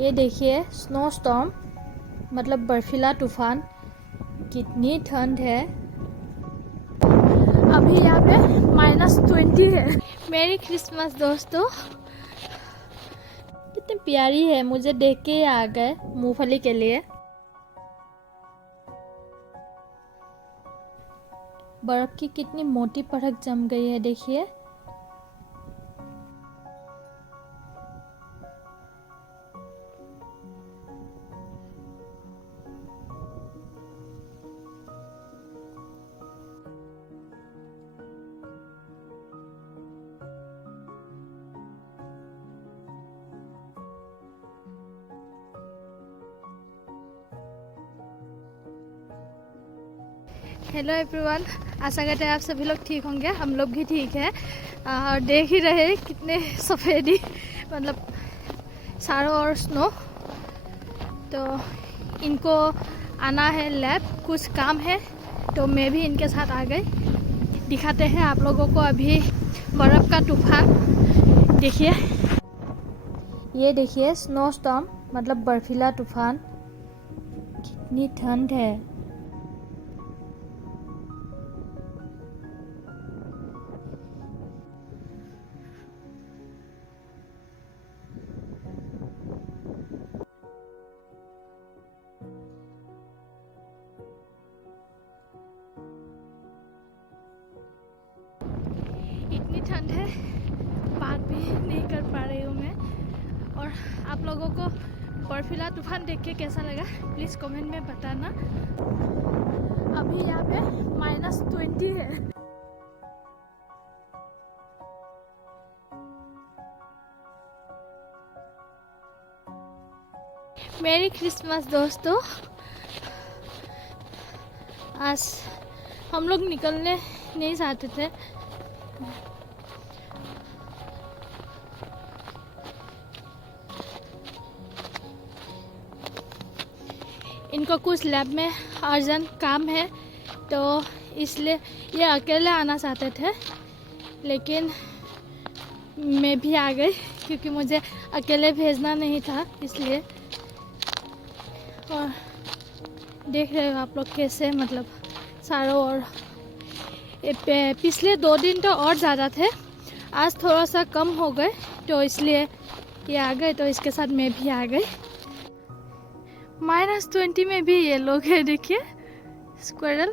ये देखिए snow storm मतलब बर्फीला तूफान। कितनी ठंड है। अभी यहाँ पे -20 है। मेरी क्रिसमस दोस्तों। कितनी प्यारी है, मुझे देख के आ गए मूंगफली के लिए। बर्फ की कितनी मोटी परत जम गई है देखिए। हेलो एवरीवन, आशा करते हैं आप सभी लोग ठीक होंगे। हम लोग भी ठीक है। और देख ही रहे कितने सफ़ेदी मतलब चारों ओर स्नो। तो इनको आना है लैब, कुछ काम है तो मैं भी इनके साथ आ गई। दिखाते हैं आप लोगों को अभी बर्फ़ का तूफान। देखिए, ये देखिए स्नो स्टॉर्म मतलब बर्फीला तूफान। कितनी ठंड है। इतनी ठंड है, बात भी नहीं कर पा रही हूँ मैं। और आप लोगों को बर्फीला तूफान देख के कैसा लगा प्लीज़ कमेंट में बताना। अभी यहाँ पे -20 है। मेरी क्रिसमस दोस्तों। आज हम लोग निकलने नहीं चाहते थे। इनको कुछ लैब में अर्जेंट काम है तो इसलिए ये अकेले आना चाहते थे, लेकिन मैं भी आ गई क्योंकि मुझे अकेले भेजना नहीं था इसलिए। और देख रहे हो आप लोग कैसे मतलब चारों ओर। पिछले 2 दिन तो और ज़्यादा थे, आज थोड़ा सा कम हो गए तो इसलिए ये आ गए। तो इसके साथ मैं भी आ गई। -20 में भी ये लोग हैं, देखिए स्क्वायरल।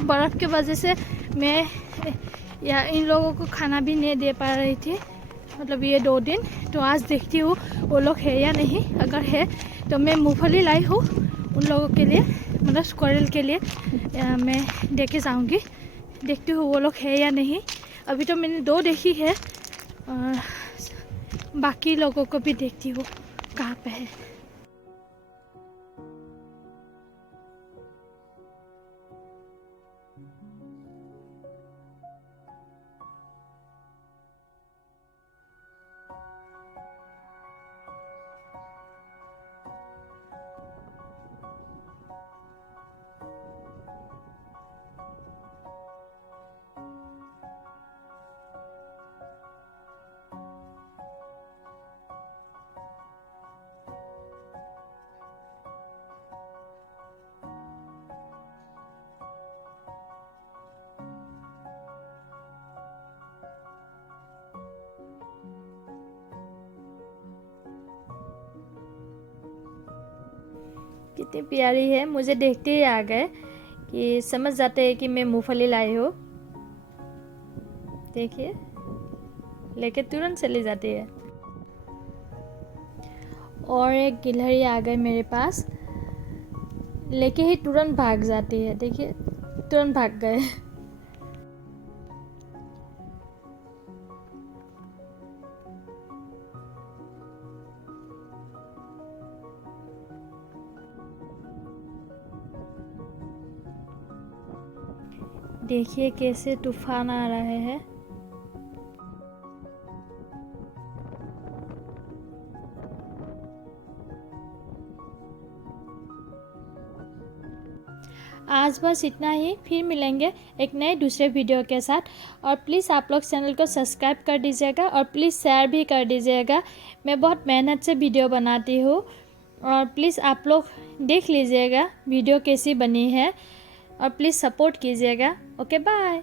बर्फ़ की वजह से मैं या इन लोगों को खाना भी नहीं दे पा रही थी मतलब ये 2 दिन। तो आज देखती हूँ वो लोग है या नहीं। अगर है तो मैं मूंगफली लाई हूँ उन लोगों के लिए मतलब स्क्वायरल के लिए। मैं दे के जाऊँगी, देखती हूँ वो लोग है या नहीं। अभी तो मैंने 2 देखी है और बाकी लोगों को भी देखती हूँ कहाँ पे है। कितनी प्यारी है, मुझे देखते ही आ गए कि समझ जाते हैं कि मैं मूंगफली लाई हूँ। देखिए लेके तुरंत चली जाती है। और एक गिलहरी आ गई मेरे पास, लेके ही तुरंत भाग जाती है। देखिए तुरंत भाग गए। देखिए कैसे तूफान आ रहे हैं। आज बस इतना ही, फिर मिलेंगे एक नए दूसरे वीडियो के साथ। और प्लीज़ आप लोग चैनल को सब्सक्राइब कर दीजिएगा और प्लीज़ शेयर भी कर दीजिएगा। मैं बहुत मेहनत से वीडियो बनाती हूँ और प्लीज़ आप लोग देख लीजिएगा वीडियो कैसी बनी है और प्लीज़ सपोर्ट कीजिएगा। Okay bye.